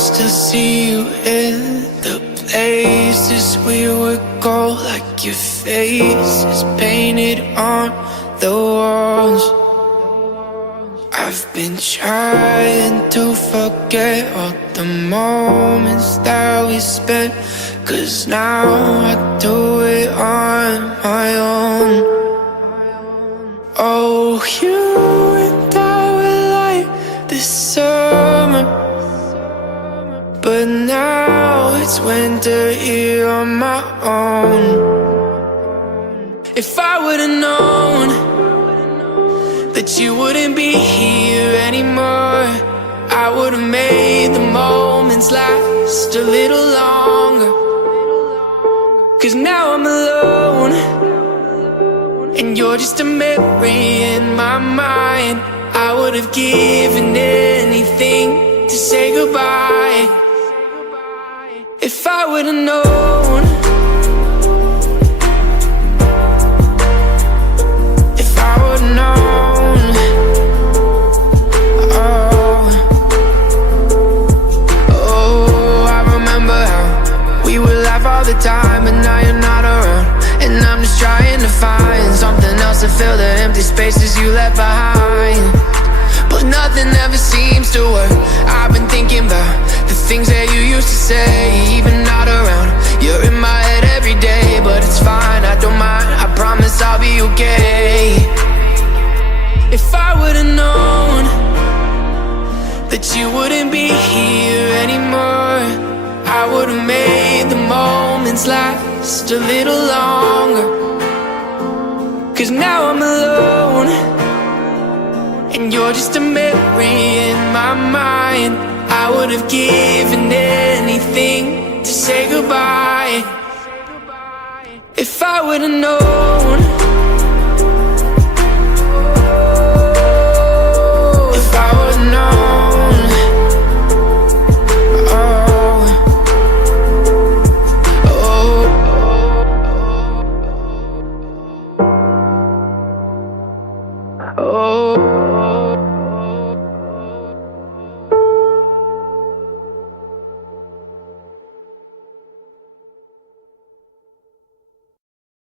still see you in the places we would go, like your face is painted on the walls. I've been trying to forget all the moments that we spent, 'cause now I do it on my own. Oh, you and I were like this summer, but now it's winter here on my own. If I would've known that you wouldn't be here anymore, I would've made the moments last a little longer. 'Cause now I'm alone, and you're just a memory in my mind. I would've given anything to say goodbye. If I would've known, if I would've known, oh, I remember how we would laugh all the time, but now you're not around. And I'm just trying to find something else to fill the empty spaces you left behind. But nothing ever seems to work. I've been thinking about the things that you used to say, even not around. You're in my head every day, but it's fine, I don't mind. I promise I'll be okay. If I would've known that you wouldn't be here anymore, I would've made the moments last a little longer. 'Cause now I'm alone, and you're just a memory in my mind. I would've given anything to say goodbye. If I would've known, if I would've known, oh, oh, oh,